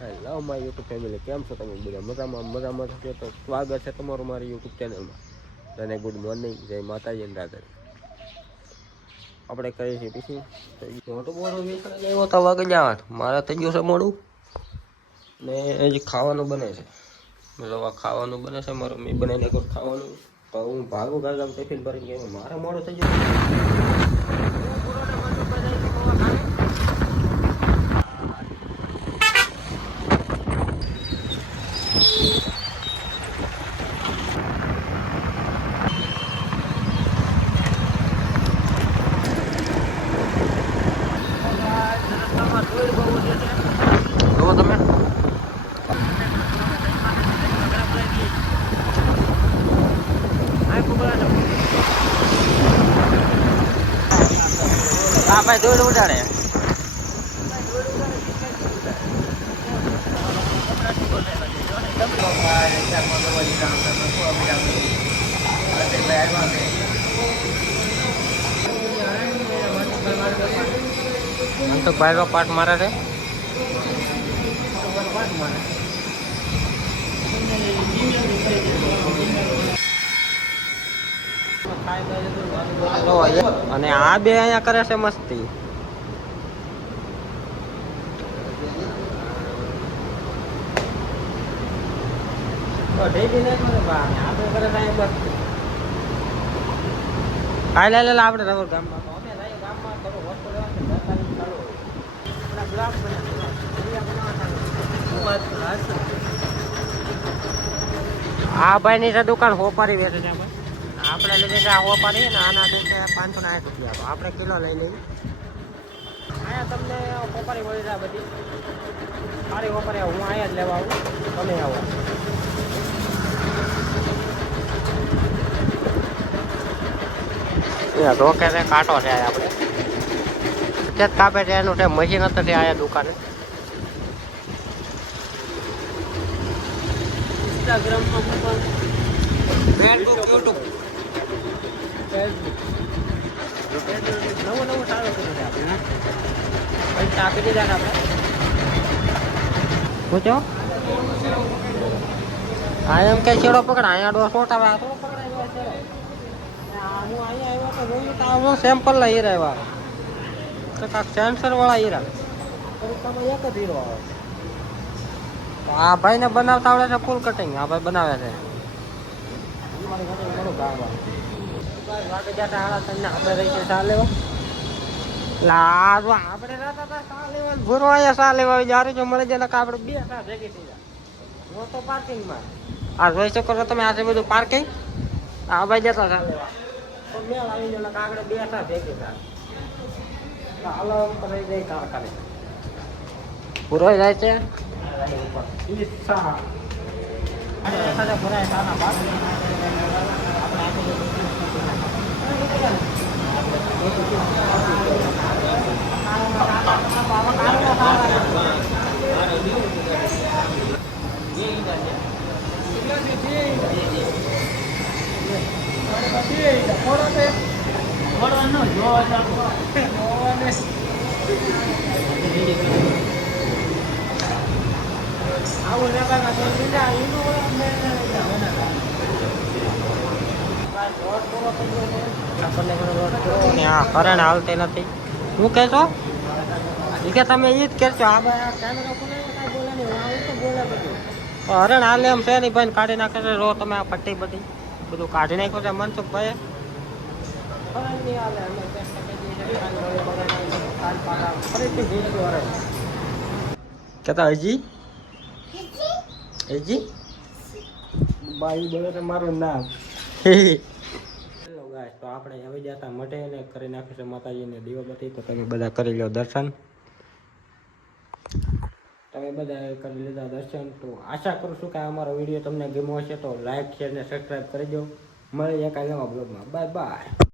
Hello my YouTube family, કેમ છો તમે બધા? મજામાં છો તો સ્વાગત છે તમારું મારી યુટ્યુબ ચેનલમાં. અને ગુડ મોર્નિંગ, જય માતાજી અને રાધે. આપણે કરીએ છીએ પછી મોટું મોડું એવો તો વાગે જવા મારે થઈ ગયું છે મોડું ને હજી ખાવાનું બને છે. મતલબ આ ખાવાનું બને છે, મારું મેં બનાવીને ખાવાનું. તો હું ભાગું ગામ ટિફિન ભરીને ગયો, મારે મોડું થઈ ગયું. જુઓ તમે હા ભાઈ, દોડ ઉડાડે. તો ભાઈ પાટ મારે છે. અને આ બે અહીંયા કરે છે મસ્તી. કાલે આપણે રવર ગામમાં આ ભાઈ ની છે દુકાન હોપારી વેચે છે. આપણે લઈ જઈએ હોપારી ને આના દે છે 560 રૂપિયા. તો આપણે કિલો લઈ લઈએ. અહીંયા તમને હોપારી મળી જાય બધી સારી હોપારી. હું અહીંયા જ લેવા આવું, તમે આવો. રોકે છે કાંટો છે આપણે અત્યારે કાપે છે એનું છે મશીન હતું છે આયા દુકાને. ઇન્સ્ટાગ્રામમાં ફેસબુક યુટ્યુબ નવું સારું કર્યું છે આપણે. પૈસા આપી દીધા ને આપણે. પૂછો આ એમ કે છેડો પકડ અહીંયા ડોર ફોટ આવે. થોડો પકડાય છેડો. હું અહીંયા આવ્યો તો જોયું તો આવું સેમ્પલ ના હીરા આવ્યા તો કાંક સેન્સર વાળા હીરા. તમે એક જ હીરો આવે. આ ભાઈને બનાવતા આવડે છે ફૂલ કટિંગ. આ ભાઈ બનાવે છે. આપણે રહી છે સા લેવા. આપણે રહેતા હતા સા લેવા ભૂરો અહીંયા સા લેવા જ્યારે જો મળે જાય આપણે બે સા ભેગી થઈ જાય. હું તો પાર્કિંગમાં આ જોઈ શકો છો તમે. આ છે બધું પાર્કિંગ. આ ભાઈ જતા સા લેવા તો મેળ આવી જાય આગળ બે સા ભેગી થાય. હાલો રહી જાય કારખાને પૂરો જાય છે. કરણ હાલતી નથી. શું કહેશો? કે તમે એ જ કહેશો. આ કેમેરા બોલે નહીં. હરણ હાલે એમ છે નહીં ભાઈ. કાઢી નાખે છે. રો તમે આ પટ્ટી બધી બધું કાઢી નાખ્યું છે મનસુખભાઈ. કેતા હજી બાઈ બોલે છે મારું નામ. તો આપણે હવે જતા મઢે ને કરી નાખ્યું છે માતાજીને દીવાબત્તી. તો તમે બધા કરી લો દર્શન. તમે બધા કરી લીધા દર્શન. તો આશા કરું છું કે અમારો વિડીયો તમને ગમ્યો હશે. તો લાઈક શેર ને સબસ્ક્રાઈબ કરી દો. મળીએ કાલે નવા બ્લોગમાં. Bye bye.